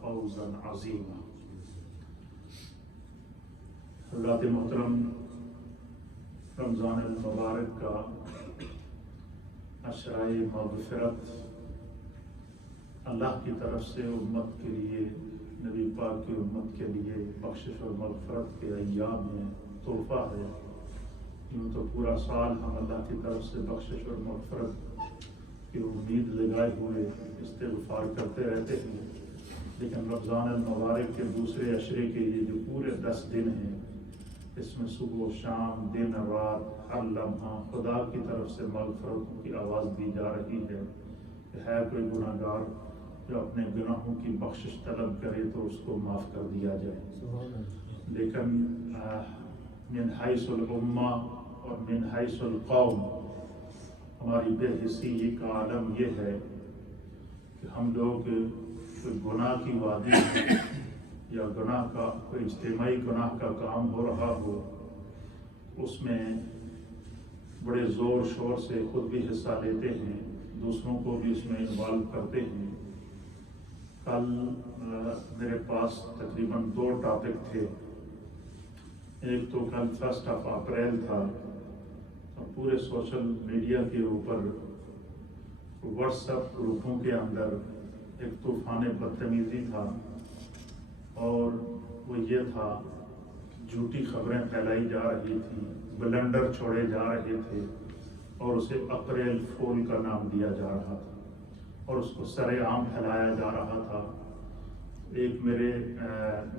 فوزا عظیما۔ حضرات محترم، رمضان المبارک کا عشرۂ مغفرت اللہ کی طرف سے امت کے لیے، نبی پاک کی امت کے لیے بخشش اور مغفرت کے ایام میں تحفہ ہے۔ یوں تو پورا سال ہم اللہ کی طرف سے بخشش اور مغفرت کی امید لگائے ہوئے استغفار کرتے رہتے ہیں، لیکن رمضان المبارک کے دوسرے عشرے کے یہ جو پورے 10 دن ہیں، اس میں صبح و شام، دن رات، ہر لمحہ خدا کی طرف سے مغفرت کی آواز دی جا رہی ہے کہ ہے کوئی گناہ گار جو اپنے گناہوں کی بخشش طلب کرے تو اس کو معاف کر دیا جائے۔ لیکن من حیث الامہ اور من حیث القوم ہماری بے حسی کا عالم یہ ہے کہ ہم لوگ کوئی گناہ کی وادی میں یا گناہ کا کوئی اجتماعی گناہ کا کام ہو رہا ہو، اس میں بڑے زور شور سے خود بھی حصہ لیتے ہیں، دوسروں کو بھی اس میں انوالو کرتے ہیں۔ کل میرے پاس تقریباً 2 ٹاپک تھے۔ ایک تو کل 1 اپریل تھا اور پورے سوشل میڈیا کے اوپر واٹس ایپ گروپوں کے اندر ایک طوفان بدتمیزی تھا، اور وہ یہ تھا جھوٹی خبریں پھیلائی جا رہی تھیں، بلنڈر چھوڑے جا رہے تھے اور اسے اپریل فول کا نام دیا جا رہا تھا اور اس کو سر عام پھیلایا جا رہا تھا۔ ایک میرے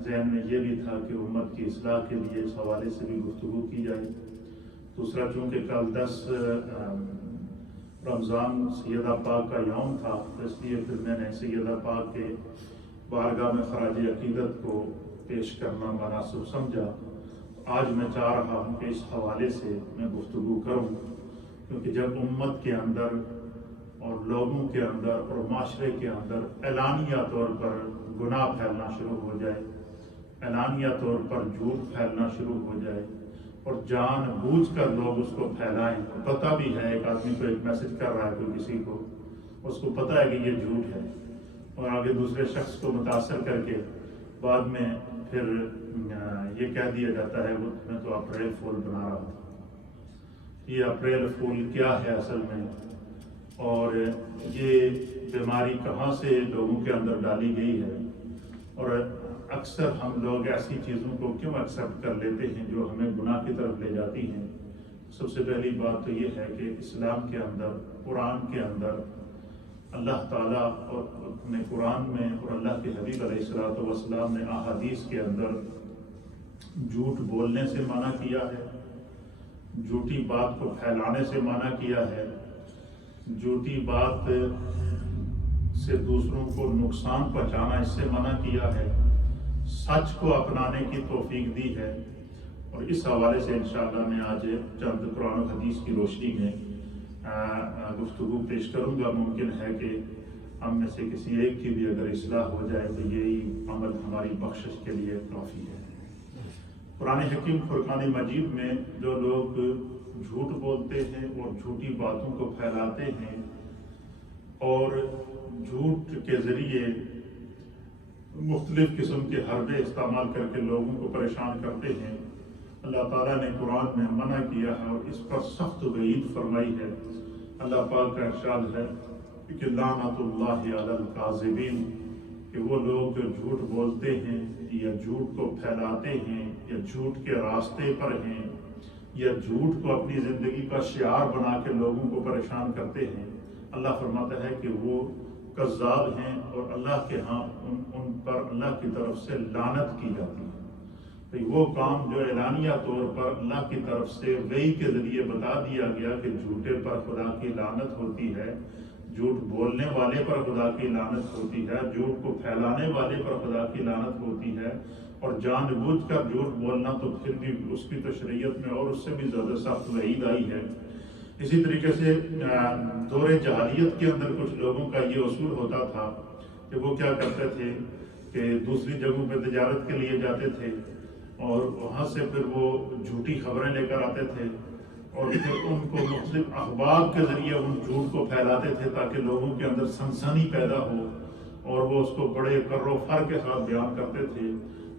ذہن میں یہ بھی تھا کہ امت کی اصلاح کے لیے اس حوالے سے بھی گفتگو کی جائے۔ دوسرا، چونکہ کل 10 رمضان سیدہ پاک کا یوم تھا، اس لیے پھر میں نے سیدہ پاک کے بارگاہ میں خراج عقیدت کو پیش کرنا مناسب سمجھا۔ آج میں چاہ رہا ہوں کہ اس حوالے سے میں گفتگو کروں، کیونکہ جب امت کے اندر اور لوگوں کے اندر اور معاشرے کے اندر اعلانیہ طور پر گناہ پھیلنا شروع ہو جائے، اعلانیہ طور پر جھوٹ پھیلنا شروع ہو جائے اور جان بوجھ کر لوگ اس کو پھیلائیں، پتہ بھی ہے ایک آدمی کو ایک میسج کر رہا ہے کوئی کسی کو، اس کو پتہ ہے کہ یہ جھوٹ ہے، اور آگے دوسرے شخص کو متاثر کر کے بعد میں پھر یہ کہہ دیا جاتا ہے وہ میں تو اپریل فول بنا رہا تھا۔ یہ اپریل فول کیا ہے اصل میں، اور یہ بیماری کہاں سے لوگوں کے اندر ڈالی گئی ہے، اور اکثر ہم لوگ ایسی چیزوں کو کیوں ایکسیپٹ کر لیتے ہیں جو ہمیں گناہ کی طرف لے جاتی ہیں۔ سب سے پہلی بات تو یہ ہے کہ اسلام کے اندر، قرآن کے اندر اللہ تعالیٰ اور اپنے قرآن میں اور اللہ کے حبیب علیہ الصلوۃ والسلام نے احادیث کے اندر جھوٹ بولنے سے منع کیا ہے، جھوٹی بات کو پھیلانے سے منع کیا ہے، جھوٹی بات سے دوسروں کو نقصان پہنچانا اس سے منع کیا ہے، سچ کو اپنانے کی توفیق دی ہے۔ اور اس حوالے سے انشاءاللہ میں آج چند قرآن و حدیث کی روشنی میں گفتگو پیش کروں گا۔ ممکن ہے کہ ہم میں سے کسی ایک کی بھی اگر اصلاح ہو جائے تو یہی عمل ہماری بخشش کے لیے کافی ہے۔ قرآن حکیم فرقان مجید میں جو لوگ جھوٹ بولتے ہیں اور جھوٹی باتوں کو پھیلاتے ہیں اور جھوٹ کے ذریعے مختلف قسم کے حربے استعمال کر کے لوگوں کو پریشان کرتے ہیں، اللہ تعالیٰ نے قرآن میں منع کیا ہے اور اس پر سخت وعید فرمائی ہے۔ اللہ پاک کا ارشاد ہے کہ لعنت اللہ علی الکاذبین، کہ وہ لوگ جو جھوٹ بولتے ہیں یا جھوٹ کو پھیلاتے ہیں یا جھوٹ کے راستے پر ہیں یا جھوٹ کو اپنی زندگی کا شعار بنا کے لوگوں کو پریشان کرتے ہیں، اللہ فرماتا ہے کہ وہ کذاب ہیں اور اللہ کے ہاں ان پر اللہ کی طرف سے لعنت کی جاتی ہے۔ تو وہ کام جو اعلانیہ طور پر اللہ کی طرف سے وحی کے ذریعے بتا دیا گیا کہ جھوٹے پر خدا کی لعنت ہوتی ہے، جھوٹ بولنے والے پر خدا کی لعنت ہوتی ہے، جھوٹ کو پھیلانے والے پر خدا کی لعنت ہوتی ہے، اور جان بوجھ کر جھوٹ بولنا تو پھر بھی اس کی تو شریعت میں اور اس سے بھی زیادہ سخت وعید آئی ہے۔ اسی طریقے سے دور جاہلیت کے اندر کچھ لوگوں کا یہ اصول ہوتا تھا کہ وہ کیا کرتے تھے کہ دوسری جگہوں پہ تجارت کے لیے جاتے تھے اور وہاں سے پھر وہ جھوٹی خبریں لے کر آتے تھے اور پھر ان کو مختلف اخبار کے ذریعے ان جھوٹ کو پھیلاتے تھے تاکہ لوگوں کے اندر سنسنی پیدا ہو اور وہ اس کو بڑے کر و فر کے ساتھ بیان کرتے تھے،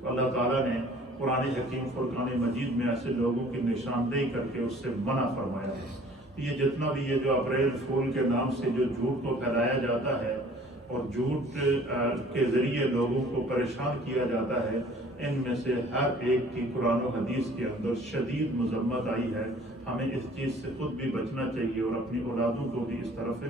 تو اللہ تعالیٰ نے قرآن حکیم فرقان مجید میں ایسے لوگوں کی نشاندہی کر کے اس سے منع فرمایا ہے۔ یہ جتنا بھی یہ جو اپریل فول کے نام سے جو جھوٹ کو پھیلایا جاتا ہے اور جھوٹ کے ذریعے لوگوں کو پریشان کیا جاتا ہے، ان میں سے ہر ایک کی قرآن و حدیث کے اندر شدید مذمت آئی ہے۔ ہمیں اس چیز سے خود بھی بچنا چاہیے اور اپنی اولادوں کو بھی اس طرف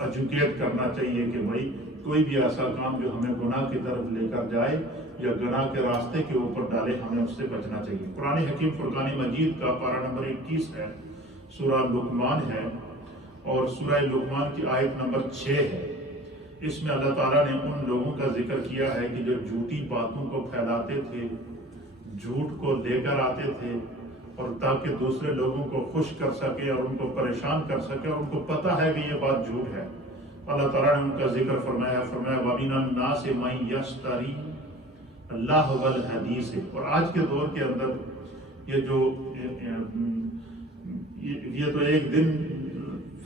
ایجوکیٹ کرنا چاہیے کہ بھائی کوئی بھی ایسا کام جو ہمیں گناہ کی طرف لے کر جائے یا گناہ کے راستے کے اوپر ڈالے، ہمیں اس سے بچنا چاہیے۔ قرآن حکیم فرقان مجید کا پارہ نمبر 21 ہے، سورہ لقمان ہے، اور سورہ لقمان کی آیت نمبر 6 ہے۔ اس میں اللہ تعالیٰ نے ان لوگوں کا ذکر کیا ہے کہ جو جھوٹی باتوں کو پھیلاتے تھے، جھوٹ کو لے کر آتے تھے، اور تاکہ دوسرے لوگوں کو خوش کر سکے اور ان کو پریشان کر سکے، اور ان کو پتہ ہے کہ یہ بات جھوٹ ہے۔ اللہ تعالیٰ نے ان کا ذکر فرمایا وَمِنَ النَّاسِ مَن يَشْتَرِي اللَّهُ وَالْحَدِيثِ۔ اور آج کے دور کے اندر یہ تو ایک دن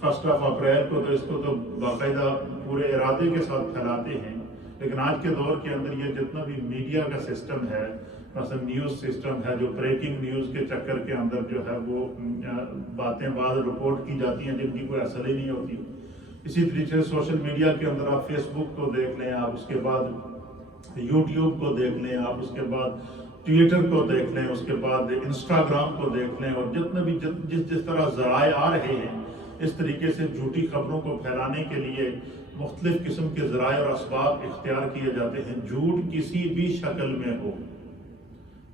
1 اپریل کو تو اس کو تو باقاعدہ پورے ارادے کے ساتھ پھیلاتے ہیں، لیکن آج کے دور کے اندر یہ جتنا بھی میڈیا کا سسٹم ہے، مثلا نیوز سسٹم ہے، جو بریکنگ نیوز کے چکر کے اندر جو ہے وہ باتیں بعض رپورٹ کی جاتی ہیں جن کی کوئی اصل ہی نہیں ہوتی۔ اسی طریقے سے سوشل میڈیا کے اندر آپ فیس بک کو دیکھ لیں، آپ اس کے بعد یوٹیوب کو دیکھ لیں، آپ اس کے بعد ٹویٹر کو دیکھ لیں، اس کے بعد انسٹاگرام کو دیکھ لیں، اور جتنے بھی جس طرح ذرائع آ رہے ہیں، اس طریقے سے جھوٹی خبروں کو پھیلانے کے لیے مختلف قسم کے ذرائع اور اسباب اختیار کیے جاتے ہیں۔ جھوٹ کسی بھی شکل میں ہو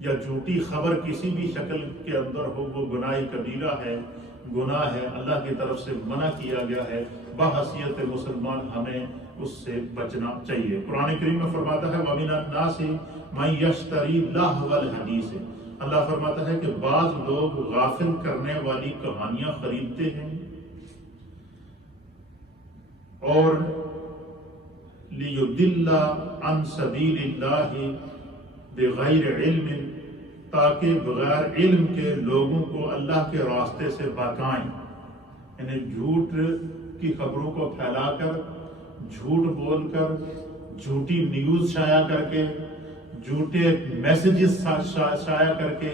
یا جھوٹی خبر کسی بھی شکل کے اندر ہو، وہ گناہ کبیرہ ہے، گناہ ہے، اللہ کی طرف سے منع کیا گیا ہے۔ بحیثیت مسلمان ہمیں اس سے بچنا چاہیے۔ قرآن کریم میں فرماتا ہے وَمِنَ النَّاسِ مَن يَشْتَرِي اللَّهْوَ الْحَدِيثِ۔ اللہ فرماتا ہے کہ بعض لوگ غافل کرنے والی کہانیاں خریدتے ہیں اور لِيُضِلَّ عَن سَبِيلِ اللَّهِ بِغَيْرِ عِلْمٍ، تاکہ بغیر علم کے لوگوں کو اللہ کے راستے سے بہکائیں، یعنی جھوٹ کی خبروں کو پھیلا کر، جھوٹ بول کر، جھوٹی نیوز شائع کر کے، جھوٹے میسیجز شائع کر کے،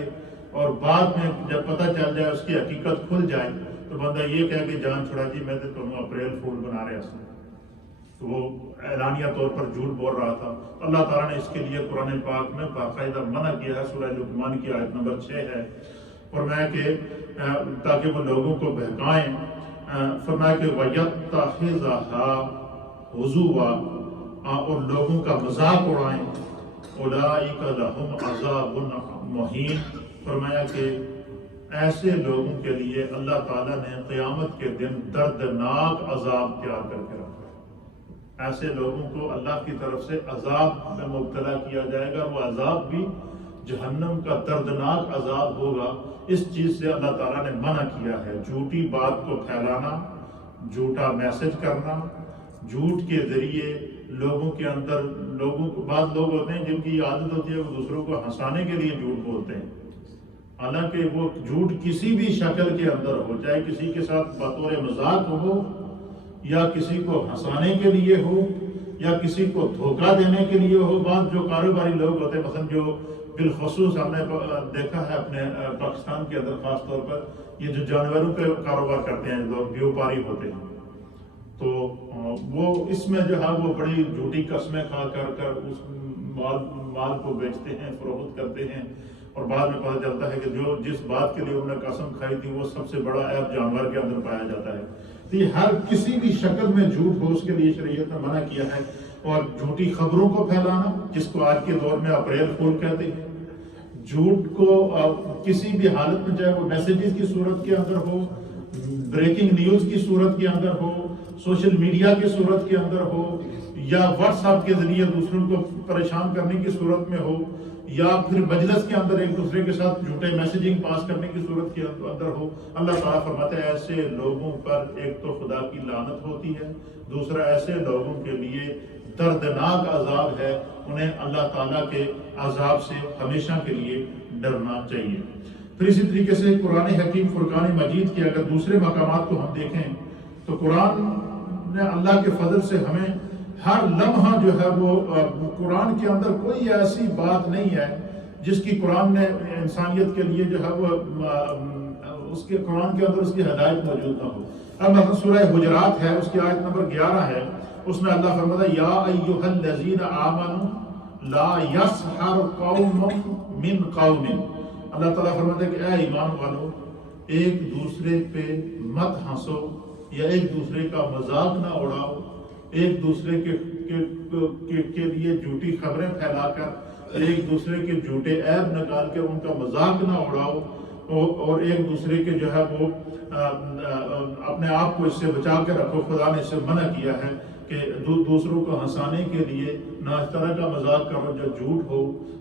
اور بعد میں جب پتہ چل جائے، اس کی حقیقت کھل جائے، تو بندہ یہ کہہ کہ جان چھڑا جی میں تو تمہیں اپریل فول بنا رہے ہیں، تو وہ اعلانیہ طور پر جھوٹ بول رہا تھا۔ اللہ تعالیٰ نے اس کے لیے قرآن پاک میں باقاعدہ منع کیا ہے۔ سورہ لقمان کی آیت نمبر 6 ہے، فرمایا کہ تاکہ وہ لوگوں کو بہکائیں، فرمایا کہ وَيَتَّخِذَهَا هُزُوًا، اور لوگوں کا مذاق اڑائیں، أُولَئِكَ لَهُمْ عَذَابٌ مُهِينٌ، فرمایا کہ ایسے لوگوں کے لیے اللہ تعالیٰ نے قیامت کے دن دردناک عذاب تیار کر کے رکھا ہے۔ ایسے لوگوں کو اللہ کی طرف سے عذاب میں مبتلا کیا جائے گا، وہ عذاب بھی جہنم کا دردناک عذاب ہوگا۔ اس چیز سے اللہ تعالیٰ نے منع کیا ہے۔ جھوٹی بات کو پھیلانا، جھوٹا میسج کرنا، جھوٹ کے ذریعے لوگوں کے اندر بعض لوگ ہوتے ہیں جن کی عادت ہوتی ہے وہ دوسروں کو ہنسانے کے لیے جھوٹ بولتے ہیں، حالانکہ وہ جھوٹ کسی بھی شکل کے اندر ہو، چاہے کسی کے ساتھ بطور مذاق ہو، یا کسی کو ہنسانے کے لیے ہو، یا کسی کو دھوکہ دینے کے لیے ہو۔ بعض جو کاروباری لوگ ہوتے ہیں، مثلا جو بالخصوص ہم نے دیکھا ہے اپنے پاکستان کے اندر خاص طور پر، یہ جو جانوروں کے کاروبار کرتے ہیں لوگ، بیوپاری ہوتے ہیں، تو وہ اس میں جو ہے وہ بڑی جھوٹی قسمیں کھا کر اس مال کو بیچتے ہیں، فروخت کرتے ہیں، اور بعد میں پتہ چلتا ہے کہ جس بات کے لیے انہوں نے قسم کھائی تھی وہ سب سے بڑا عیب جانور کے اندر پایا جاتا ہے۔ تو یہ ہر کسی بھی شکل میں جھوٹ ہو، اس کے لیے شریعت نے منع کیا ہے۔ اور جھوٹی خبروں کو پھیلانا، جس کو آج کے دور میں اپریل فول کہتے ہیں، جھوٹ کو کسی بھی حالت میں، چاہے وہ میسیجز کی صورت کے اندر ہو، بریکنگ نیوز کی صورت کے اندر ہو، سوشل میڈیا کی صورت کے اندر ہو، یا واٹس ایپ کے ذریعے دوسروں کو پریشان کرنے کی صورت میں ہو، یا پھر مجلس کے اندر ایک دوسرے کے ساتھ جھوٹے میسیجنگ پاس کرنے کی صورت کے اندر ہو، اللہ تعالیٰ فرماتے ہیں ایسے لوگوں پر ایک تو خدا کی لعنت ہوتی ہے، دوسرا ایسے لوگوں کے لیے دردناک عذاب ہے، انہیں اللہ تعالیٰ کے عذاب سے ہمیشہ کے لیے ڈرنا چاہیے۔ پھر اسی طریقے سے قرآن حکیم فرقان مجید کے اگر دوسرے مقامات کو ہم دیکھیں تو قرآن نے اللہ کے فضل سے ہمیں ہر لمحہ جو ہے وہ قرآن کے اندر کوئی ایسی بات نہیں ہے جس کی قرآن نے انسانیت کے لیے جو ہے وہ اس کے قرآن کے اندر اس کی ہدایت موجود نہ ہو. اب مثلا سورہ حجرات ہے، اس کی آیت نمبر 11 ہے، اس میں اللہ فرماتا ہے یا ایھا الذین آمنوا لا یسخر قوم من قوم. اللہ تعالیٰ فرماتا ہے کہ اے ایمان والو، ایک دوسرے پہ مت ہنسو یا ایک دوسرے کا مذاق نہ اڑاؤ، ایک دوسرے کے لیے جھوٹی خبریں پھیلا کر، ایک دوسرے کے جھوٹے عیب نکال کے ان کا مذاق نہ اڑاؤ، اور ایک دوسرے کے جو ہے وہ اپنے آپ کو اس سے بچا کے رکھو. خدا نے اس سے منع کیا ہے کہ دوسروں کو ہنسانے کے لیے نہ اس طرح کا مذاق کرو جو جھوٹ ہو،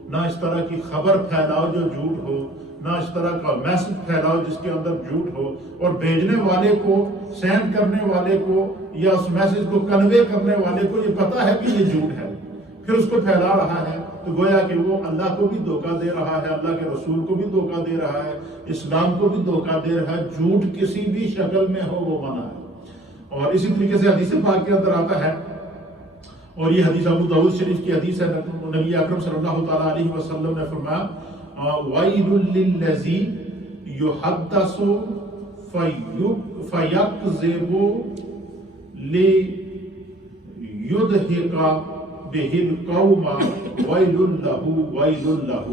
نہ اس طرح کی خبر پھیلاؤ جو جھوٹ ہو، نہ اس طرح کا میسج پھیلاؤ جس کے اندر جھوٹ ہو، اور بھیجنے والے کو، سینڈ کرنے والے کو یا اس میسج کو کنوے کرنے والے کو یہ پتہ ہے کہ یہ جھوٹ ہے، پھر اس کو پھیلا رہا ہے، تو گویا کہ وہ اللہ کو بھی دھوکہ دے رہا ہے، اللہ کے رسول کو بھی دھوکہ دے رہا ہے، اسلام کو بھی دھوکہ دے رہا ہے. جھوٹ کسی بھی شکل میں ہو وہ منع ہے. اور اسی طریقے سے حدیث پاک کے اندر آتا ہے، اور یہ حدیث ابو داؤد شریف کی حدیث ہے، نبی اکرم صلی اللہ تعالیٰ علیہ وسلم نے فرمایا وَيْلٌ لِّلَّذِي يُحَدَّثُ فَيَكْذِبُ لِيُضْحِكَ بِهِ الْقَوْمَ وَيْلٌ لَّهُ وَيْلٌ لَّهُ.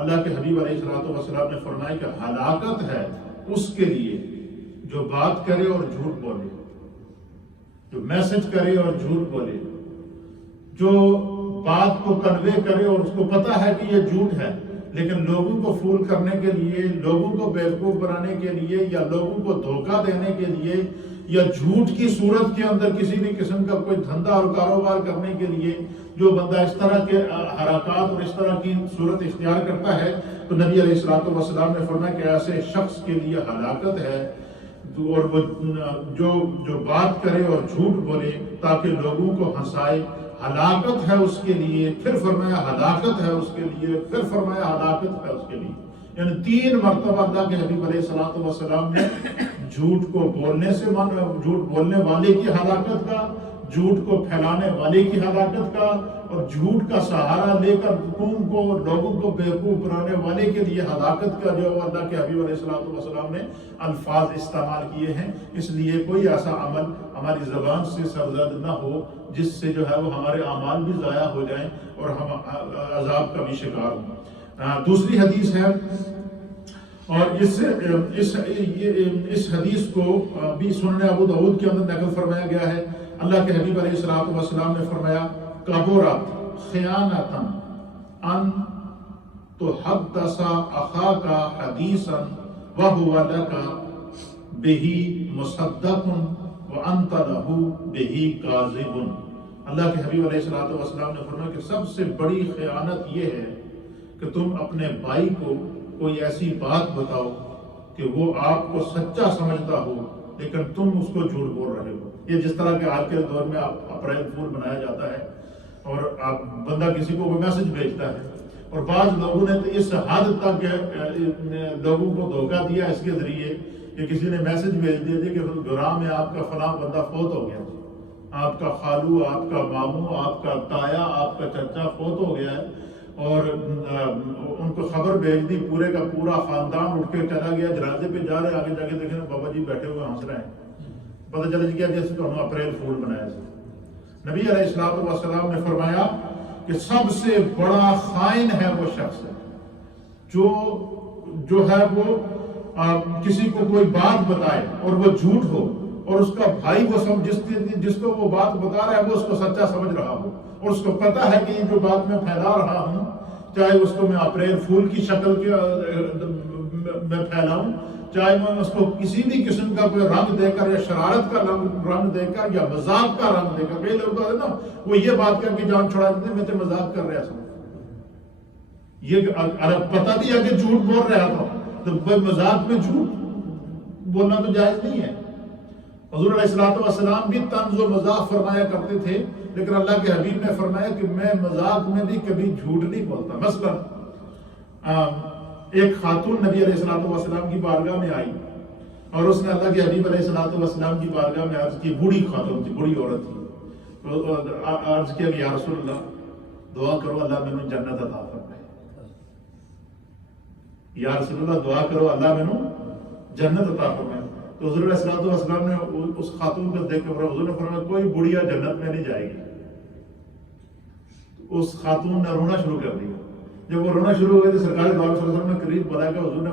اللہ کے حبیب علیہ الصلوۃ والسلام نے فرمایا کہ ہلاکت ہے اس کے لیے جو بات کرے اور جھوٹ بولے، جو میسج کرے اور جھوٹ بولے، جو بات کو کنوے کرے اور اس کو پتہ ہے کہ یہ جھوٹ ہے، لیکن لوگوں کو فول کرنے کے لیے، لوگوں کو بیوقوف بنانے کے لیے، یا لوگوں کو دھوکہ دینے کے لیے، یا جھوٹ کی صورت کے اندر کسی بھی قسم کا کوئی دھندا اور کاروبار کرنے کے لیے جو بندہ اس طرح کے حرکات اور اس طرح کی صورت اختیار کرتا ہے، تو نبی علیہ الصلوۃ والسلام نے فرمایا کہ ایسے شخص کے لیے ہلاکت ہے، اور وہ جو بات کرے اور جھوٹ بولے تاکہ لوگوں کو ہنسائے، ہلاکت ہے اس کے لیے. پھر فرمایا ہلاکت ہے اس کے لیے، پھر فرمایا ہلاکت ہے اس کے لیے. یعنی 3 مرتبہ اللہ کے حبیب علیہ الصلوۃ والسلام نے جھوٹ کو بولنے سے جھوٹ بولنے والے کی ہلاکت کا، جھوٹ کو پھیلانے والے کی ہلاکت کا، اور جھوٹ کا سہارا لے کر قوم کو، لوگوں کو بیوقوف بنانے والے کے لیے ہلاکت کا جو اللہ کے حبیب علیہ الصلوۃ والسلام نے الفاظ استعمال کیے ہیں. اس لیے کوئی ایسا عمل ہماری زبان سے سرزد نہ ہو جس سے جو ہے وہ ہمارے اعمال بھی ضائع ہو جائیں اور ہم عذاب کا بھی شکار ہوں. دوسری حدیث ہے، اور اس حدیث کو بھی سنن ابو داؤد کے اندر نقل فرمایا گیا ہے. اللہ کے حبیب علیہ الصلوۃ والسلام نے فرمایا کبرت خیانۃ ان تحدث اخاک حدیثا وهو لك به مصدق وانت له به کاذب. اللہ کے حبیب علیہ الصلوۃ والسلام نے فرمایا کہ سب سے بڑی خیانت یہ ہے کہ تم اپنے بھائی کو کوئی ایسی بات بتاؤ کہ وہ آپ کو سچا سمجھتا ہو لیکن تم اس کو جھوٹ بول رہے ہو. یہ جس طرح کے آج کے دور میں اپریل فول بنایا جاتا ہے، اور آپ بندہ کسی کو کوئی میسج بھیجتا ہے، اور بعض لوگوں نے تو اس حد تک لوگوں کو دھوکہ دیا اس کے ذریعے کہ کسی نے میسج بھیج دیا کہ گراں میں آپ کا فلاں بندہ فوت ہو گیا، آپ کا خالو، آپ کا ماموں، آپ کا تایا، آپ کا چچا فوت ہو گیا ہے، اور ان کو خبر بھیج دی، پورے کا پورا خاندان اٹھ کے چلا گیا، جنازے پہ جا رہے ہیں، آگے جا کے دیکھیں بابا جی بیٹھے ہوئے ہنس رہے ہیں. پتہ چلا گیا جیسے کہ انہوں اپریل فول بنایا تھا. نبی علیہ الصلوۃ والسلام نے فرمایا کہ سب سے بڑا خائن ہے وہ شخص جو ہے وہ کسی کو کوئی بات بتائے اور وہ جھوٹ ہو، اور اس کا بھائی وہ جس کو وہ بات بتا رہا ہے وہ اس کو سچا سمجھ رہا ہو، اور اس کو پتہ ہے کہ یہ جو بات میں پھیلا رہا ہوں، چاہے اس کو میں اپریل فول کی شکل میں پھیلاؤں، چاہے میں اس کو کسی بھی قسم کا کوئی رنگ دے کر یا شرارت کا رنگ دے کر یا مذاق کا رنگ دے کر. کئی لوگ نا وہ یہ بات کر کے جان چھڑا دیتے میں تو مذاق کر رہا تھا، یہ پتہ بھی ہے کہ جھوٹ بول رہا تھا، تو مذاق میں جھوٹ بولنا تو جائز نہیں ہے. حضور علیہ الصلوۃ والسلام بھی طنز و مذاق فرمایا کرتے تھے، لیکن اللہ کے حبیب نے فرمایا کہ میں مذاق میں بھی کبھی جھوٹ نہیں بولتا. مثلا ایک خاتون نبی علیہ الصلوۃ والسلام کی بارگاہ میں آئی، اور اس نے اللہ کے حبیب علیہ الصلوۃ والسلام کی بارگاہ میں عرض کی، بوڑھی خاتون تھی، بوڑھی عورت تھی. عرض کیا کہ یا رسول اللہ دعا کرو اللہ میں جنت عطا فرمائے. یا رسول اللہ دعا کرو اللہ میں جنت عطا فرمائے. تو حضور علیہ السلام نے اس خاتون کو دیکھ کر حضور نے فرمایا کوئی بڑھیا جنت میں نہیں جائے گی. اس خاتون نے رونا شروع کر دیا. جب وہ رونا شروع ہو گئی تو سرکار دو علیہ وسلم نے قریب بلا کے حضور نے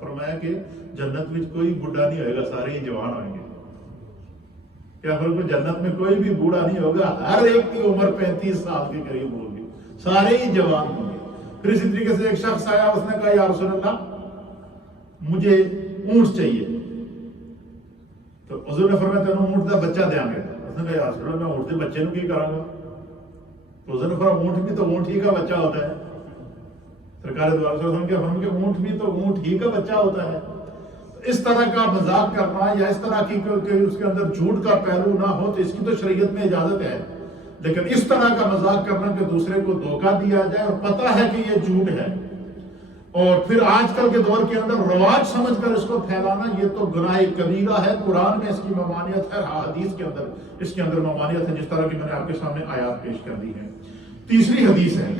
فرمایا کہ جنت میں کوئی بوڑھا نہیں ہوئے گا, سارے ہی جوان ہوئیں گے. کیا فرق, جنت میں کوئی بھی بوڑھا نہیں ہوگا, ہر ایک کی عمر 35 سال کے قریب ہوگی, سارے ہی جوان ہوں گے. پھر اسی طریقے سے ایک شخص آیا, اس نے کہا یا رسول اللہ مجھے اونٹ چاہیے. تو حضور نے فرمایا تینوں اونٹ کا بچہ دیں گے. اس نے کہا یا رسول اللہ میں اونٹ کے بچے نوں کی کراں گا. تو حضور نے فرمایا اونٹ بھی تو اونٹ ہی کا بچہ ہوتا ہے. سرکار دو علیہ وسلم کے فرمان کہ اونٹ بھی تو اونٹ ہی کا بچہ ہوتا ہے. اس طرح کا مذاق کرنا یا اس طرح کی کہ اس کے اندر جھوٹ کا پہلو نہ ہو تو اس کی تو شریعت میں اجازت ہے, لیکن اس طرح کا مذاق کرنا کہ دوسرے کو دھوکہ دیا جائے اور پتہ ہے کہ یہ جھوٹ ہے اور پھر آج کل کے دور کے اندر رواج سمجھ کر اس کو پھیلانا, یہ تو گناہ کبیرہ ہے. قرآن میں اس کی ممانعت ہے, حدیث کے اندر اس کے اندر ممانعت ہے, جس طرح کہ میں نے آپ کے سامنے آیات پیش کر دی ہے. تیسری حدیث ہے,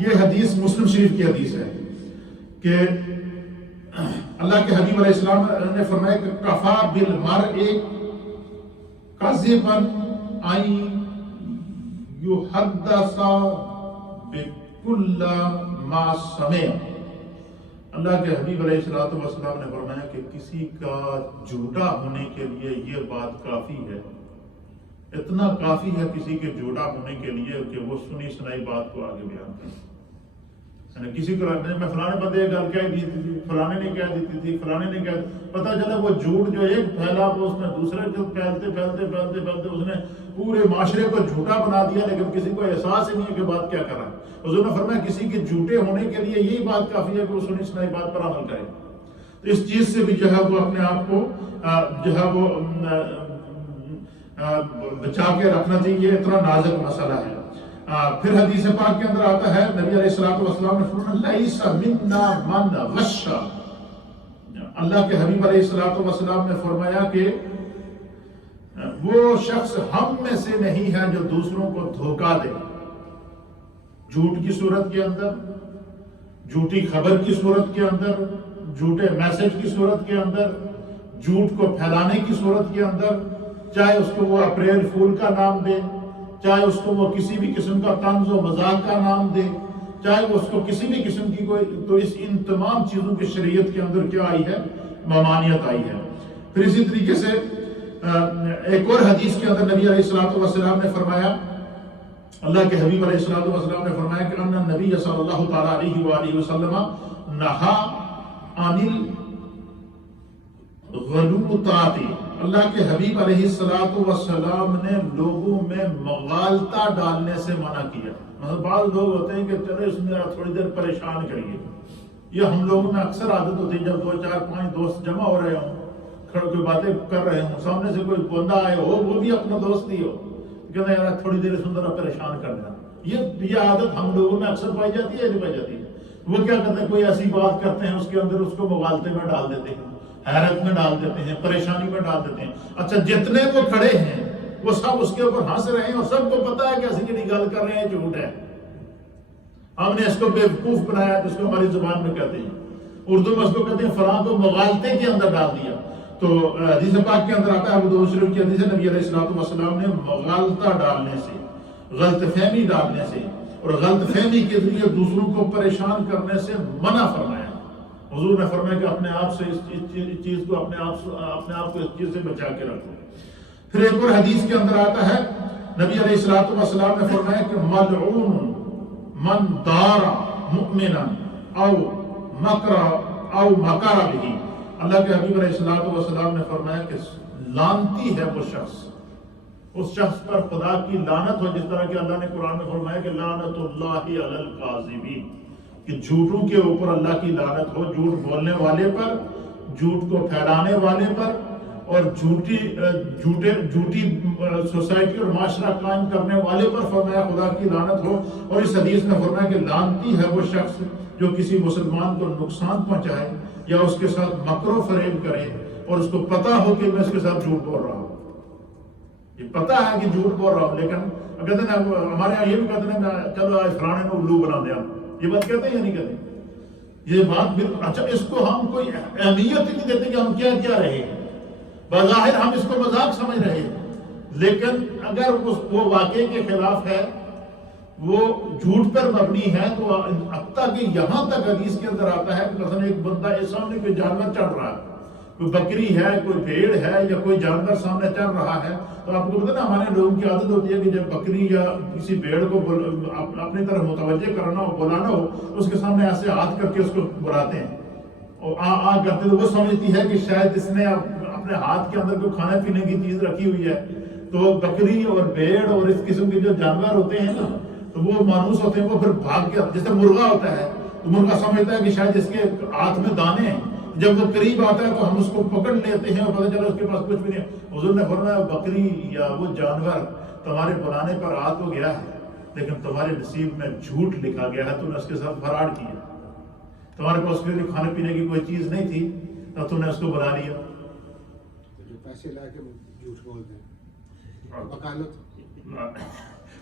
یہ حدیث مسلم شریف کی حدیث ہے کہ اللہ کے حبیب علیہ السلام نے فرمایا کہ کفا بالمرء کذبا ان یحدث بکل ما سمع. اللہ کے حبیب علیہ السلام نے فرمایا کہ کسی کا جھوٹا ہونے کے لیے یہ بات کافی ہے, اتنا کافی ہے کسی کے جھوٹا ہونے کے لیے کہ وہ سنی سنائی بات کو آگے بیان کرے. کسی کو میں فلانے بندے گل کہہ دی تھی, فلانے نے کہہ دیتی تھی, فلانے نے کہہ, پتہ چلا وہ جھوٹ جو ایک پھیلا وہ اس نے دوسرے کو پھیلتے اس نے پورے معاشرے کو جھوٹا بنا دیا, لیکن کسی کو احساس ہی نہیں ہے کہ بات کیا کر رہا ہے. حضور نے فرمایا کسی کے جھوٹے ہونے کے لیے یہی بات کافی ہے کہ وہ سنی سنائی بات پر عمل کرے. تو اس چیز سے بھی جو ہے وہ اپنے آپ کو جو ہے وہ بچا کے رکھنا چاہیے, اتنا نازک مسئلہ ہے. پھر حدیث پاک کے اندر آتا ہے نبی علیہ السلام نے فرمایا لیس منا من غش. اللہ کے حبیب علیہ السلام نے فرمایا کہ وہ شخص ہم میں سے نہیں ہے جو دوسروں کو دھوکہ دے, جھوٹ کی صورت کے اندر, جھوٹی خبر کی صورت کے اندر, جھوٹے میسج کی صورت کے اندر, جھوٹ کو پھیلانے کی صورت کے اندر, چاہے اس کو وہ اپریل فول کا نام دے, چاہے اس کو وہ کسی بھی قسم کا طنز و مذاق کا نام دے, چاہے وہ اس کو کسی بھی قسم کی کوئی, تو ان تمام چیزوں کی شریعت کے اندر کیا آئی ہے, ممانعت آئی ہے. پھر اسی طریقے سے ایک اور حدیث کے اندر نبی علیہ السلام نے فرمایا, اللہ کے حبیب علیہ السلام نے فرمایا کہ ان نبی صلی اللہ تعالی علیہ وآلہ وسلم نہا عن الغلوطات. اللہ کے حبیب علیہ السلام نے لوگوں میں مغالطہ ڈالنے سے منع کیا. مطلب بعض لوگ ہوتے ہیں کہ چلے اس میں تھوڑی دیر پریشان کریے. یہ ہم لوگوں میں اکثر عادت ہوتی ہے جب 2 4 5 دوست جمع ہو رہے ہوں, کوئی باتیں کر رہے ہوں, سامنے سے کوئی بندہ آئے ہو وہ بھی اپنا دوست ہی ہو, کہتے ہیں یار تھوڑی دیر سندر پریشان کرنا. یہ عادت ہم لوگوں میں اکثر پائی جاتی ہے, نہیں پائی جاتی ہے. وہ کیا کرتے ہیں, کوئی ایسی بات کرتے ہیں اس کے اندر اس کو مغالطے میں ڈال دیتے ہیں, حیرت میں ڈال دیتے ہیں, پریشانی میں ڈال دیتے ہیں. اچھا جتنے وہ کھڑے ہیں وہ سب اس کے اوپر ہنس رہے ہیں اور سب کو پتا ہے کہ اسی کی گل کر رہے ہیں جھوٹ ہے. ہم نے اس کو بیوقوف بنایا, جس کو ہماری زبان میں کہتے ہیں, اردو میں اس کو کہتے ہیں فلاں کو مغالطے کے اندر ڈال دیا. تو حدیث پاک کے اندر آتا ہے ابو داؤد شریف کی حدیث ہے, نبی علیہ السلام نے مغالطہ ڈالنے سے, غلط فہمی ڈالنے سے اور غلط فہمی کے ذریعے دوسروں کو پریشان کرنے سے منع فرمایا. حضور نے فرمایا کہ اپنے آپ سے اس چیز کو اپنے آپ کو اس چیز سے بچا کے رکھو. پھر ایک اور حدیث کے اندر آتا ہے نبی علیہ السلام نے فرمایا کہ ملعون من دار مؤمنا او مکر به. اللہ کے حبیب علیہ السلام نے فرمایا کہ لعنتی ہے وہ شخص, اس شخص پر خدا کی لعنت ہو, جس طرح کہ اللہ نے قرآن میں فرمایا کہ لعنت اللہ علی الکاذبین, کہ جھوٹوں کے اوپر اللہ کی لعنت ہو, جھوٹ بولنے والے پر, جھوٹ کو پھیلانے والے پر اور جھوٹی سوسائٹی اور معاشرہ قائم کرنے والے پر فرمایا خدا کی لعنت ہو. اور اس حدیث میں فرمایا کہ لعنتی ہے وہ شخص جو کسی مسلمان کو نقصان پہنچائے یا اس کے ساتھ مکر و فریب کرے اور اس کو پتا ہو کہ میں اس کے ساتھ جھوٹ بول رہا ہوں. یہ پتا ہے کہ جھوٹ بول رہا ہوں، لیکن کہتے ہیں ہمارے یہاں یہ بھی کہتے ہیں چلو آج فلانے نے الو بنا دیا، یہ بات کہتے ہیں یا نہیں کہتے؟ یہ بات بالکل اچھا، اس کو ہم کوئی اہمیت ہی نہیں دیتے کہ ہم کیا کیا رہے ہیں، بظاہر ہم اس کو مذاق سمجھ رہے ہیں، لیکن اگر وہ واقعے کے خلاف ہے، وہ جھوٹ پر مبنی ہے، تو حتیٰ کہ یہاں تک حدیث کے اندر آتا ہے کہ مثلا ایک بندہ اس سامنے کوئی جانور چڑھ رہا ہے، کوئی بکری ہے، کوئی بھیڑ ہے، یا کوئی جانور سامنے چل رہا ہے، تو آپ کو پتہ نا ہمارے لوگوں کی عادت ہوتی ہے کہ جب بکری یا کسی بھیڑ کو اپنی طرف متوجہ کرنا ہو، بلانا ہو، تو اس کے سامنے ایسے ہاتھ کر کے اس کو بلاتے ہیں، اور آ کرتے، تو وہ سمجھتی ہے کہ شاید اس نے اپنے ہاتھ کے اندر کوئی کھانے پینے کی چیز رکھی ہوئی ہے۔ تو بکری اور بھیڑ اور اس قسم کے جو جانور ہوتے ہیں نا، تو وہ مانوس ہوتے ہیں، وہ پھر بھاگ کے، جیسے مرغا ہوتا ہے تو مرغا سمجھتا ہے کہ شاید اس کے ہاتھ میں دانے ہیں، جب وہ قریب آتا ہے تو ہم اس کو پکڑ لیتے ہیں اور پتہ چلا اس کے پاس کچھ بھی نہیں۔ حضور نے فرمایا بکری یا وہ جانور تمہارے بلانے پر آ تو گیا ہے، لیکن تمہارے نصیب میں جھوٹ لکھا گیا ہے، تم نے اس کے ساتھ فراڈ کیا، تمہارے پاس کے لیے کھانے پینے کی کوئی چیز نہیں تھی اور تم نے اس کو بلا لیا۔ جو پیسے لا کے جھوٹ بولتے ہیں، وکالت،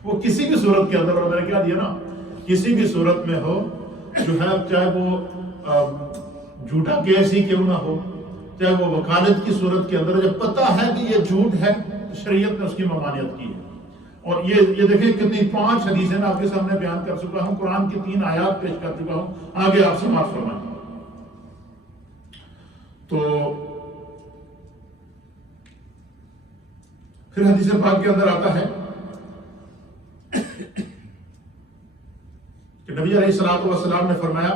وہ کسی بھی صورت کے اندر، اور میں نے کیا دیا نا، کسی بھی صورت میں ہو جو ہے، چاہے وہ جھوٹا کیس ہی کیوں نہ ہو، چاہے وہ وکالت کی صورت کے اندر، جب پتہ ہے کہ یہ جھوٹ ہے تو شریعت نے اس کی ممانعت کی ہے۔ اور یہ دیکھیں کتنی 5 حدیثیں میں آپ کے سامنے بیان کر چکا ہوں، قرآن کی 3 آیات پیش کر چکا ہوں، آگے آپ سے معاف فرمائیں۔ تو پھر حدیث پاک کے اندر آتا ہے کہ نبی علیہ الصلوۃ والسلام نے فرمایا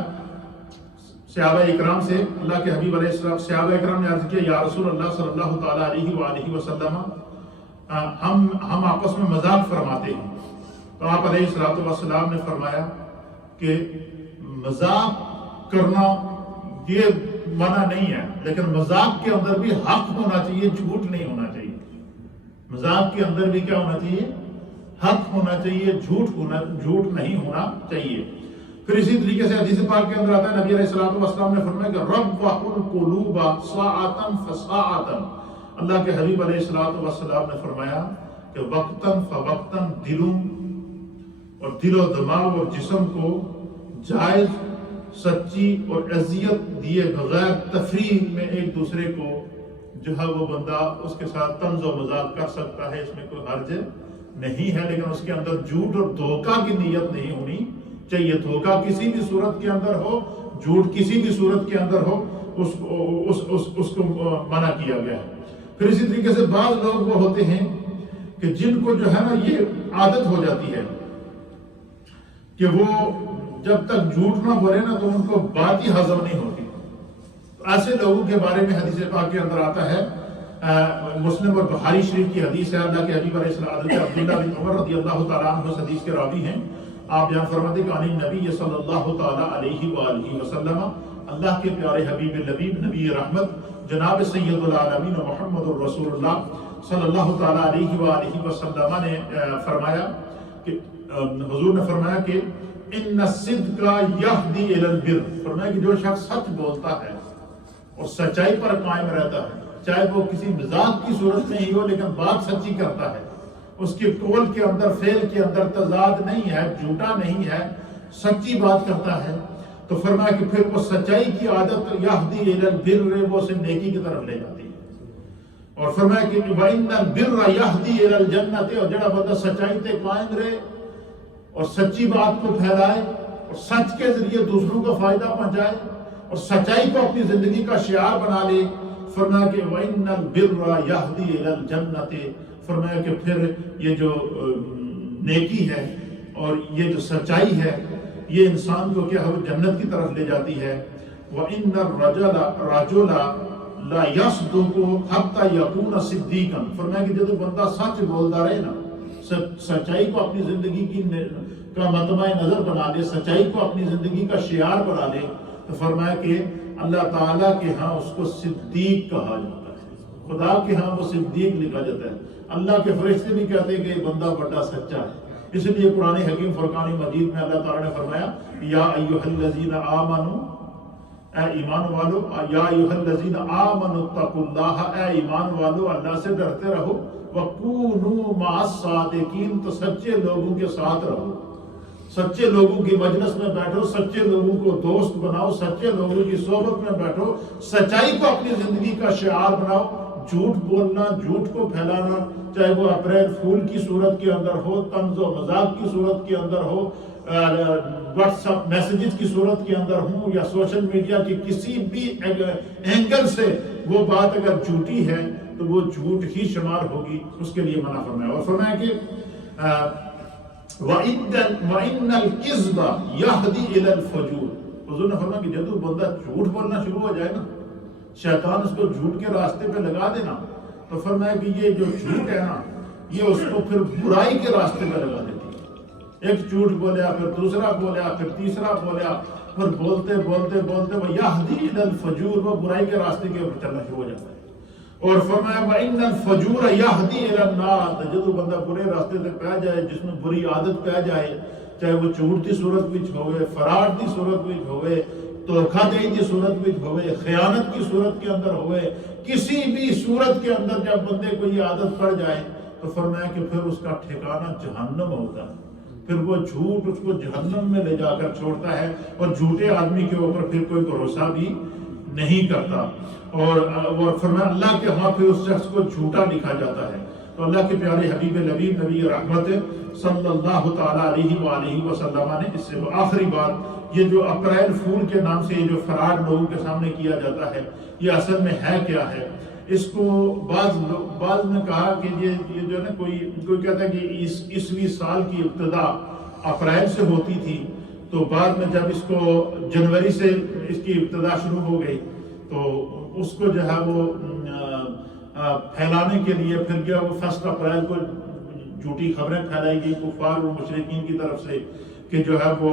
صحابہ اکرام سے، اللہ کے حبیب علیہ السلام، صحابہ اکرام نے عرض کیا یا رسول اللہ صلی اللہ تعالیٰ علیہ وآلہ وسلم، ہم آپس میں مذاق فرماتے ہیں، تو آپ علیہ الصلوۃ والسلام نے فرمایا کہ مذاق کرنا یہ منع نہیں ہے، لیکن مذاق کے اندر بھی حق ہونا چاہیے، جھوٹ نہیں ہونا چاہیے۔ مذاق کے اندر بھی کیا ہونا چاہیے؟ حق ہونا چاہیے، جھوٹ نہیں ہونا چاہیے۔ پھر اسی طریقے سے حدیث پاک کے اندر آتا ہے، نبی علیہ الصلوۃ والسلام نے فرمایا کہ رَبَّحُ الْقُلُوبَ سَاعَةً فَسَاعَةً، اللہ کے حبیب علیہ الصلوۃ والسلام نے فرمایا کہ وقتاً فوقتاً دلوں اور دل و دماغ اور جسم کو جائز، سچی اور اذیت دیے بغیر تفریح میں ایک دوسرے کو جو ہے وہ بندہ اس کے ساتھ طنز و مذاق کر سکتا ہے، اس میں کوئی حرج نہیں ہے، لیکن اس کے اندر جھوٹ اور دھوکہ کی نیت نہیں ہونی چاہیے۔ دھوکہ کسی بھی صورت کے اندر ہو، جھوٹ کسی بھی صورت کے اندر ہو، اس کو منع کیا گیا ہے۔ پھر اسی طریقے سے بعض لوگ وہ ہوتے ہیں کہ جن کو جو ہے نا یہ عادت ہو جاتی ہے کہ وہ جب تک جھوٹ نہ بولے نا تو ان کو بات ہی ہضم نہیں ہوتی۔ ایسے لوگوں کے بارے میں حدیث پاک کے اندر آتا ہے، مسلم اور بخاری شریف کی حدیث ہے، اللہ کے حبیب علیہ السلام حضرت عبداللہ بن عمر رضی اللہ تعالیٰ عنہ اس حدیث کے راوی ہیں، آپ بیان فرماتے کہ عن نبی صلی اللہ تعالیٰ علیہ وآلہ وسلم، اللہ کے پیارے حبیب لبیب نبی رحمت جناب سید العالمین محمد الرسول اللہ صلی اللہ تعالیٰ علیہ وآلہ وسلم نے فرمایا کہ حضور نے فرمایا کہ ان الصدق یہدی الی البر، فرمایا کہ جو شخص سچ بولتا ہے اور سچائی پر قائم رہتا ہے، چاہے وہ کسی مزاق کی صورت میں ہی ہو لیکن بات سچی کرتا ہے، اس کے قول کے اندر فعل کے اندر تضاد نہیں ہے، جھوٹا نہیں ہے، سچی بات کرتا ہے، تو فرمایا کہ پھر وہ سچائی کی عادت یہدی الی البر، وہ اسے نیکی کی طرف لے جاتی ہے۔ اور فرمایا کہ وَإِنَّ الْبِرَّ يَهْدِي إِلَى الْجَنَّةِ، اور جڑا بندہ سچائی تے قائم رہے اور سچی بات کو پھیلائے اور سچ کے ذریعے دوسروں کو فائدہ پہنچائے اور سچائی کو اپنی زندگی کا شعار بنا لے، فرمایا کہ وَإِنَّ الْبِرَّ يَهْدِي إِلَى الْجَنَّةِ، فرمایا کہ پھر یہ جو نیکی ہے اور یہ جو سچائی ہے یہ انسان کو کیا ہے وہ جنت کی طرف لے جاتی ہے۔ وَإِنَّ الرَّجُلَ لا يصدق حتى يكون صديقا، فرمایا کہ جب بندہ سچ بولتا رہے نا، سچائی کو اپنی زندگی کی کا مطمع نظر بنا لے، سچائی کو اپنی زندگی کا شعار بنا لے، تو فرمایا کہ اللہ تعالیٰ کے ہاں اس کو صدیق کہا جاتا ہے، خدا کے ہاں وہ صدیق لکھا جاتا ہے۔ اللہ کے فرشتے بھی کہتے ہیں کہ یہ بندہ بڑا سچا ہے، اس لیے قرآن حکیم فرقان مجید میں اللہ تعالیٰ نے فرمایا یا ایھا الذین آمنوا اے ایمان والو، یا ایھا الذین آمنوا اتقوا اللہ، اے ایمان والو اللہ سے ڈرتے رہو، وکونوا مع الصادقین، تو سچے لوگوں کے ساتھ رہو، سچے لوگوں کی مجلس میں بیٹھو، سچے لوگوں کو دوست بناؤ، سچے لوگوں کی صحبت میں بیٹھو، سچائی کو اپنی زندگی کا شعار بناؤ۔ جھوٹ بولنا، جھوٹ کو پھیلانا، چاہے وہ اپریل فول کی صورت کے اندر ہو، طنز و مذاق کی صورت کے اندر ہو، واٹس ایپ میسیجز کی صورت کے اندر ہوں، یا سوشل میڈیا کی کسی بھی اینگل سے وہ بات اگر جھوٹی ہے تو وہ جھوٹ ہی شمار ہوگی، اس کے لیے منع فرمایا۔ اور فرمایا کہ وَإِنَّ الْكِذْبَ يَهْدِي إِلَى الْفُجُورِ، حضور نے فرمایا کہ جب وہ بندہ جھوٹ بولنا شروع ہو جائے نا، شیطان اس کو جھوٹ کے راستے پہ لگا دینا، تو فرمایا کہ یہ جو جھوٹ ہے نا، یہ اس کو پھر برائی کے راستے پہ لگا دیتی ہے۔ ایک جھوٹ بولیا، پھر دوسرا بولیا، پھر تیسرا بولیا، پھر بولتے بولتے بولتے وہ یہدی الی الفجور، وہ برائی کے راستے کے اوپر چلنا شروع ہو جاتا ہے۔ اور فرمایا وَإِنَّ الْفَجُورَ يَهْدِي إِلَى النَّارِ، جب وہ بندہ برے راستے سے پہ جائے، جس میں بری عادت پہ جائے، چاہے وہ جھوٹ کی صورت وچ ہوئے، فراڈ کی صورت وچ ہوئے، دھوکہ دہی کی صورت وچ ہوئے، خیانت کی صورت کے اندر ہوئے، کسی بھی صورت کے اندر جب بندے کو یہ عادت پڑ جائے تو فرمایا کہ پھر اس کا ٹھکانہ جہنم ہوتا ہے، پھر وہ جھوٹ اس کو جہنم میں لے جا کر چھوڑتا ہے، اور جھوٹے آدمی کے اوپر پھر کوئی بھروسہ بھی نہیں کرتا، اور فرمایا اللہ کے ہاں پھر اس شخص کو جھوٹا لکھا جاتا ہے۔ تو اللہ کے پیارے حبیب لبیب نبی رحمت صلی اللہ تعالیٰ علیہ وآلہ وسلم نے اس سے آخری بات، یہ جو اپریل فول کے نام سے یہ جو فراڈ لوگوں کے سامنے کیا جاتا ہے، یہ اصل میں ہے کیا ہے؟ اس کو بعض نے کہا کہ یہ جو ہے نا، کوئی کہتا ہے کہ عیسوی سال کی ابتدا اپریل سے ہوتی تھی، تو بعد میں جب اس کو جنوری سے اس کی ابتدا شروع ہو گئی، تو اس کو جو ہے وہ پھیلانے کے لیے پھر کیا وہ 1 اپریل کو جھوٹی خبریں پھیلائی گئی کفار و مشرکین کی طرف سے کہ جو ہے وہ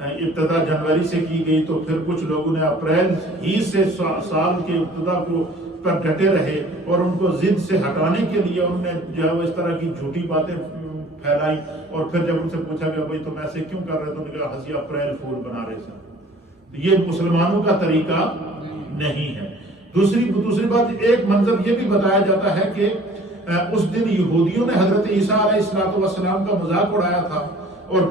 ابتدا جنوری سے کی گئی، تو پھر کچھ لوگوں نے اپریل ہی سے سال کے ابتدا کو پر ڈٹے رہے، اور ان کو ضد سے ہٹانے کے لیے انہوں نے جو ہے وہ اس طرح کی جھوٹی باتیں پھیلائی، اور پھر جب ان سے پوچھا کہ بھائی تم ایسے کیوں کر رہے، تو انہوں نے کہا ہنسی اپریل فول بنا رہے تھے۔ یہ مسلمانوں کا طریقہ نہیں ہے۔ دوسری بات، ایک منظر یہ بھی بتایا جاتا ہے کہ اس دن یہودیوں نے حضرت عیسیٰ علیہ السلام کا مذاق اڑایا تھا، اور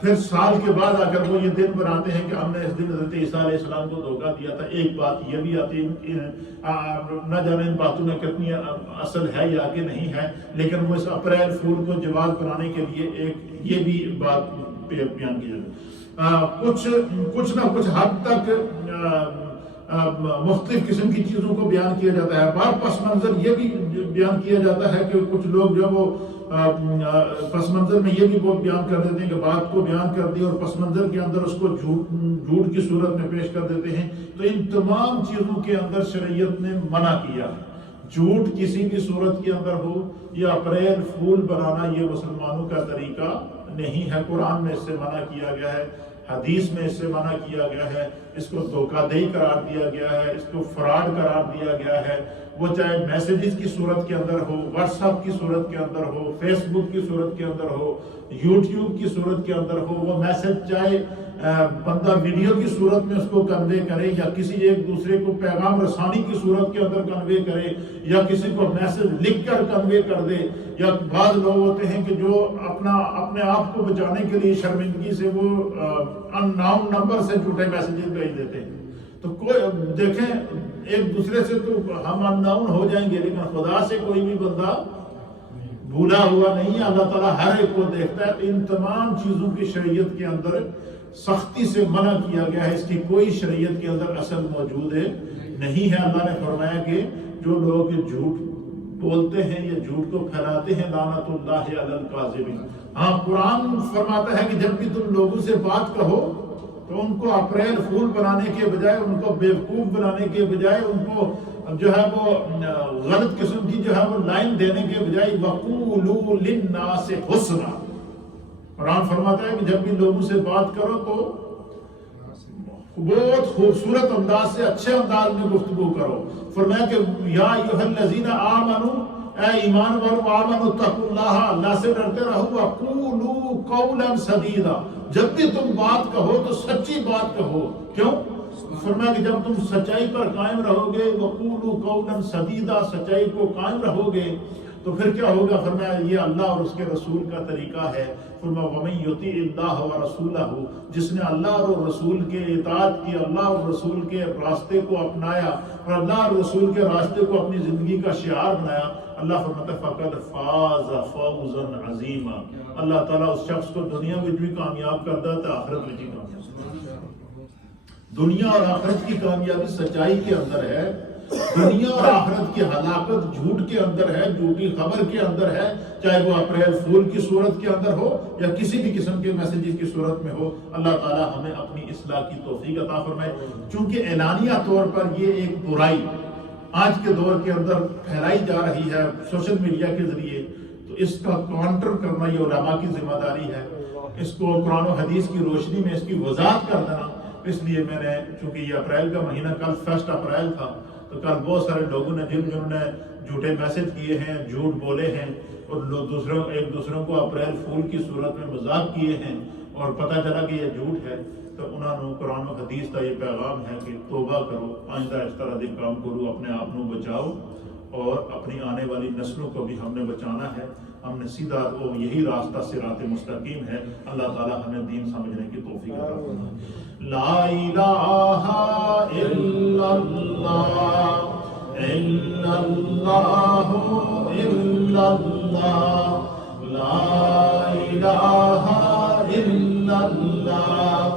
پھر سال کے بعد آ کر وہ یہ دن بناتے ہیں کہ ہم نے اس دن حضرت عیسیٰ علیہ السلام کو دھوکہ دیا تھا۔ ایک بات یہ بھی آتی ہے، نہ جانے ان باتوں میں کتنی اصل ہے یا کہ نہیں ہے، لیکن وہ اس اپریل فول کو جواز بنانے کے لیے ایک یہ بھی بات بیان کی جاتی ہے۔ کچھ نہ کچھ حد تک مختلف قسم کی چیزوں کو بیان کیا جاتا ہے۔ بعض پس منظر یہ بھی بیان کیا جاتا ہے کہ کچھ لوگ جو وہ پس منظر میں یہ بھی بیان کر دیتے ہیں کہ بات کو بیان کر دی اور پس منظر کے اندر اس کو جھوٹ کی صورت میں پیش کر دیتے ہیں۔ تو ان تمام چیزوں کے اندر شریعت نے منع کیا ہے۔ جھوٹ کسی بھی صورت کے اندر ہو یا اپریل فول بنانا، یہ مسلمانوں کا طریقہ نہیں ہے۔ قرآن میں اس سے منع کیا گیا ہے، حدیث میں اس سے منع کیا گیا ہے، اس کو دھوکہ دہی قرار دیا گیا ہے، اس کو فراڈ قرار دیا گیا ہے، وہ چاہے میسیجز کی صورت کے اندر ہو، واٹس ایپ کی صورت کے اندر ہو، فیس بک کی صورت کے اندر ہو، یوٹیوب کی صورت کے اندر ہو، وہ میسیج چاہے بندہ ویڈیو کی صورت میں اس کو کنوے کرے، یا کسی ایک دوسرے کو پیغام رسانی کی صورت کے اندر کنوے کرے، یا کسی کو میسیج لکھ کر کنوے کر دے، یا بعض لوگ ہوتے ہیں کہ جو اپنے آپ کو بچانے کے لیے شرمندگی سے وہ ان نون نمبر سے جھوٹے میسیجز بھیج دیتے ہیں۔ تو کوئی دیکھیں، ایک دوسرے سے تو ہم ان نون ہو جائیں گے، لیکن خدا سے کوئی بھی بندہ بھولا ہوا نہیں ہے، اللہ تعالیٰ ہر ایک کو دیکھتا ہے۔ تو ان تمام چیزوں کی شریعت کے اندر سختی سے منع کیا گیا ہے، اس کی کوئی شریعت کے اندر اصل موجود نہیں ہے۔ اللہ نے فرمایا کہ جو لوگ جھوٹ بولتے ہیں یا جھوٹ کو پھیلاتے ہیں، لعنت اللہ علی الکاذبین۔ ہاں، قرآن فرماتا ہے کہ جب بھی تم لوگوں سے بات کہو تو ان کو اپریل فول بنانے کے بجائے، ان کو بیوقوف بنانے کے بجائے، ان کو جو ہے وہ غلط قسم کی جو ہے وہ لائن دینے کے بجائے وَقُولُوا لِلنَّاسِ حُسْنًا، قرآن فرماتا ہے کہ جب بھی لوگوں سے بات کرو تو بہت خوبصورت انداز سے، اچھے انداز میں گفتگو کرو۔ فرمایا کہ یا ایھا الذین آمنوا اے ایمان والو آمنوا اتقوا اللہ، اللہ سے ڈرتے رہو، وقولوا قولا سدیدا، جب بھی تم بات کہو تو سچی بات کہو۔ کیوں؟ فرمایا کہ جب تم سچائی پر قائم رہو گے، وقولوا قولا سدیدا، سچائی کو قائم رہو گے تو پھر کیا ہوگا؟ فرمایا یہ اللہ اور اس کے رسول کا طریقہ ہے۔ فرمایا وَمَن يُطِعِ اللَّهَ وَرَسُولَهُ، جس نے اللہ اور رسول کے اطاعت کی، اللہ اور رسول کے راستے کو اپنایا اور اللہ اور رسول کے راستے کو اپنی زندگی کا شعار بنایا، اللہ فرماتا ہے فَقَدْ فَازَ فَوْزًا عَظِيمًا، اللہ تعالیٰ اس شخص کو دنیا میں بھی کامیاب کر دیتا ہے، آخرت میں بھی کامیاب۔ دنیا اور آخرت کی کامیابی سچائی کے اندر ہے، دنیا اور آخرت کی ہلاکت جھوٹ کے اندر ہے، جھوٹی خبر کے اندر ہے، چاہے وہ اپریل فول کی صورت کے اندر ہو یا کسی بھی قسم کے میسیجز کی صورت میں ہو۔ اللہ تعالیٰ ہمیں اپنی اصلاح کی توفیق عطا فرمائے۔ چونکہ اعلانیہ طور پر یہ ایک برائی آج کے دور کے اندر پھیلائی جا رہی ہے سوشل میڈیا کے ذریعے، تو اس کا کانٹر کرنا یہ علماء کی ذمہ داری ہے، اس کو قرآن و حدیث کی روشنی میں اس کی وضاحت کر دینا۔ اس لیے میں نے، چونکہ یہ اپریل کا مہینہ، کل 1 اپریل تھا، تو کل بہت سارے لوگوں نے جنہوں نے جھوٹے میسج کیے ہیں، جھوٹ بولے ہیں اور ایک دوسروں کو اپریل فول کی صورت میں مذاق کیے ہیں اور پتہ چلا کہ یہ جھوٹ ہے، تو انہوں نے قرآن و حدیث کا یہ پیغام ہے کہ توبہ کرو، آئندہ اس طرح کے کام کرو، اپنے آپ کو بچاؤ اور اپنی آنے والی نسلوں کو بھی ہم نے بچانا ہے۔ ہم نے سیدھا وہ یہی راستہ صراط مستقیم ہے۔ اللہ تعالیٰ ہمیں دین سمجھنے کی توفیق عطا فرمائے۔ لا الہ الا اللہ الا اللہ الا اللہ، لا الہ الا اللہ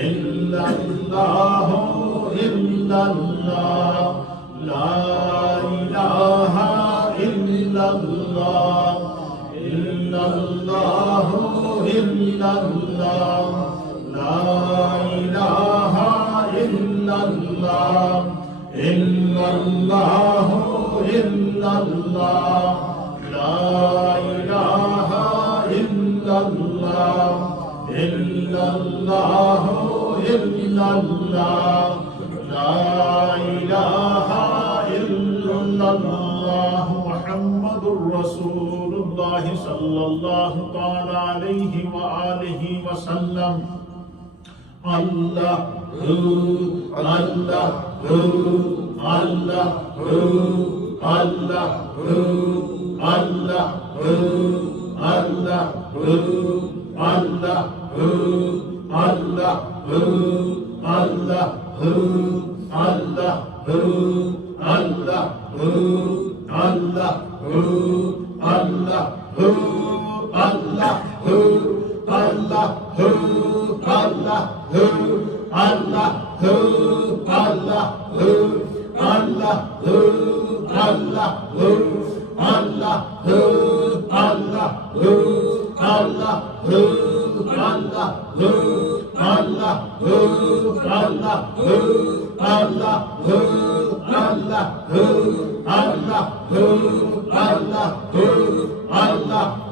الا اللہ الا اللہ، لا الہ الا اللہ الا اللہ الا اللہ، لا الہ الا اللہ الا اللہ الا اللہ، لا الہ الا اللہ الا اللہ الا اللہ، لا الہ الا اللہ محمد رسول اللہ صلی اللہ تعالی علیہ وآلہ وسلم۔ اللہ اللہ اللہ اللہ اللہ اللہ اللہ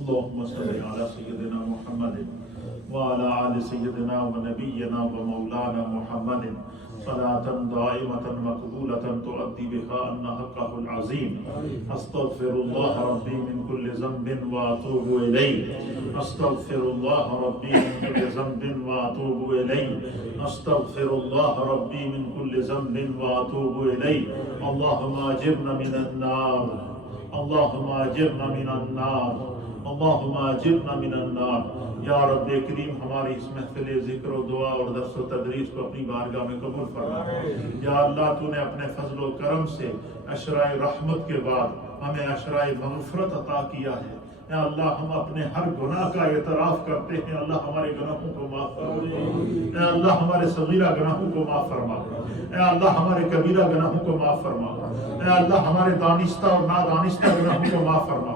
اللهم صل على سيدنا محمد وعلى آل سيدنا ونبينا ومولانا محمد صلاة دائمة مقبولة تؤدي بها أن حقه العظيم. أستغفر الله ربي من كل ذنب وأتوب إليه. أستغفر الله ربي من كل ذنب وأتوب إليه. أستغفر الله ربي من كل ذنب وأتوب إليه. اللهم أجرنا من النار، اللهم أجرنا من النار، اللہم اجرنا من النار. یا رب کریم ہماری اس محفل ذکر و دعا اور درس و تدریس کو اپنی بارگاہ میں قبول فرما. یا اللہ تو نے اپنے فضل و کرم سے عشرۂ رحمت کے بعد ہمیں عشرۂ مغفرت عطا کیا ہے. اے اللہ ہم اپنے ہر گناہ کا اعتراف کرتے ہیں. اللہ ہمارے گناہوں کو معاف فرما. اے اللہ ہمارے صغیرہ گناہوں کو معاف فرما. اے اللہ ہمارے کبیرہ گناہوں کو معاف فرما. اے اللہ ہمارے دانستہ اور نادانستہ گناہوں کو معاف فرما.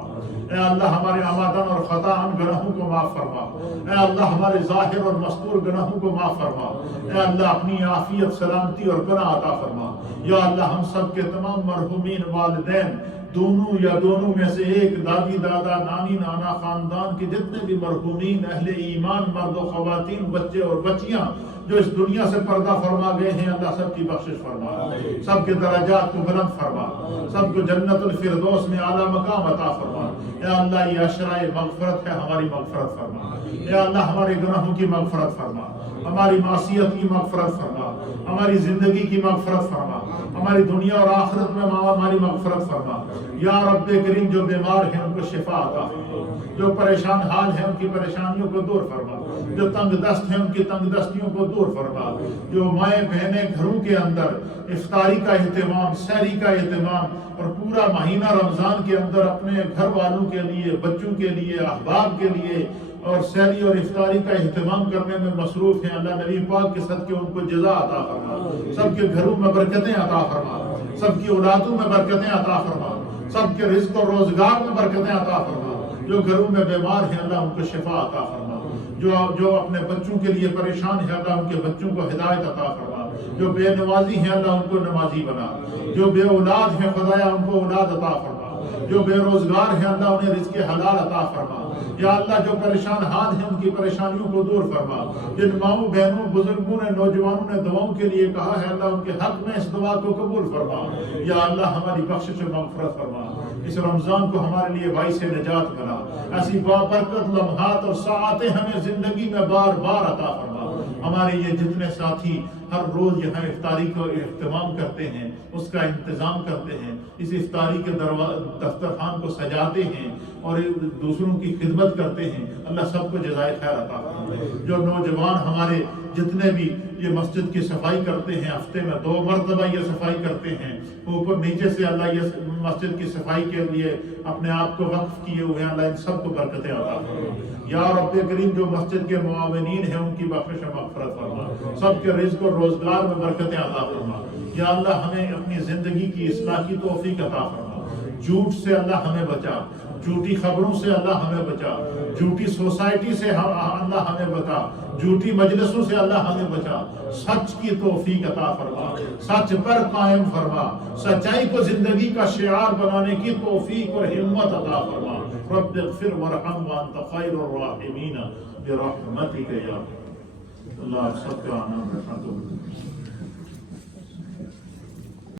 اے اللہ ہمارے آمدن اور خطاً گناہوں کو معاف فرما. اے اللہ ہمارے ظاہر اور مستور گناہوں کو معاف فرما. اے اللہ اپنی عافیت سلامتی اور پناہ عطا فرما. یا اللہ ہم سب کے تمام مرحومین والدین دونوں یا دونوں میں سے ایک، دادی دادا نانی نانا، خاندان کے جتنے بھی مرحومین اہل ایمان مرد و خواتین، بچے اور بچیاں جو اس دنیا سے پردہ فرما گئے ہیں، اللہ سب کی بخشش فرما. سب کے درجات کو بلند فرما. سب کو جنت الفردوس میں اعلیٰ مقام عطا فرما. اے اللہ یہ عشرۂ مغفرت ہے، ہماری مغفرت فرما. اے اللہ ہمارے گناہوں کی مغفرت فرما. ہماری معصیت کی مغفرت فرما. ہماری زندگی کی مغفرت فرما. ہماری دنیا اور آخرت میں ہماری مغفرت فرما. یا رب کریم جو بیمار ہیں ان کو شفا عطا فرما. جو پریشان حال ہیں ان کی پریشانیوں کو دور فرما. جو تنگ دست ہیں ان کی تنگ دستیوں کو دور فرما. جو مائیں بہنیں گھروں کے اندر افطاری کا اہتمام، سحری کا اہتمام اور پورا مہینہ رمضان کے اندر اپنے گھر والوں کے لیے، بچوں کے لیے، احباب کے لیے اور سحری اور افطاری کا اہتمام کرنے میں مصروف ہیں، اللہ نبی پاک کے صدقے ان کو جزا عطا فرما. سب کے گھروں میں برکتیں عطا فرما. سب کی اولادوں میں برکتیں عطا فرما. سب کے رزق اور روزگار میں برکتیں عطا فرما. جو گھروں میں بیمار ہیں اللہ ان کو شفا عطا فرما. جو اپنے بچوں کے لیے پریشان ہیں اللہ ان کے بچوں کو ہدایت عطا فرما. جو بے نمازی ہیں اللہ ان کو نمازی بنا. جو بے اولاد ہیں خدایا ان کو اولاد عطا فرما. جو بے روزگار ہیں اللہ انہیں رزق حلال عطا فرما. یا اللہ جو پریشان حال ہیں ان کی پریشانیوں کو دور فرما. جن ماؤں بہنوں بزرگوں نے نوجوانوں نے دعاؤں کے لیے کہا ہے اللہ ان کے حق میں اس دعا کو قبول فرما. یا اللہ ہماری بخشش و مغفرت فرما. اس رمضان کو ہمارے لیے باعث نجات بنا. ایسی بابرکت لمحات اور ساعتیں ہمیں زندگی میں بار بار عطا فرما. ہمارے یہ جتنے ساتھی ہر روز یہاں افطاری کو اہتمام کرتے ہیں، اس کا انتظام کرتے ہیں، اس افطاری کے دسترخوان کو سجاتے ہیں اور دوسروں کی خدمت کرتے ہیں، اللہ سب کو جزائے خیر عطا فرمائے. جو نوجوان ہمارے جتنے بھی یہ مسجد کی صفائی کرتے ہیں، ہفتے میں 2 مرتبہ یہ صفائی کرتے ہیں، اوپر نیچے سے اللہ یہ مسجد کی صفائی کے لیے اپنے آپ کو وقف کیے ہوئے ہیں، اللہ ان سب کو برکتیں عطا فرمائے. یا رب کریم جو مسجد کے معاونین ہیں ان کی بخشش و مغفرت فرما. سب کے رزق اور روزگار میں برکتیں عطا فرما. یا اللہ ہمیں اپنی زندگی کی اصلاح کی توفیق عطا فرما. جھوٹ سے اللہ ہمیں بچا. جھوٹی خبروں سے اللہ ہمیں بچا. جھوٹی سوسائٹی سے اللہ ہمیں بچا. جھوٹی مجلسوں سے اللہ ہمیں بچا. سچ کی توفیق عطا فرما. سچ پر قائم فرما. سچائی کو زندگی کا شعار بنانے کی توفیق اور ہمت عطا فرما. رب اغفر ورحم وانت خیر الراحمین برحمتک یا اللہ. سب کا نام رکھا تو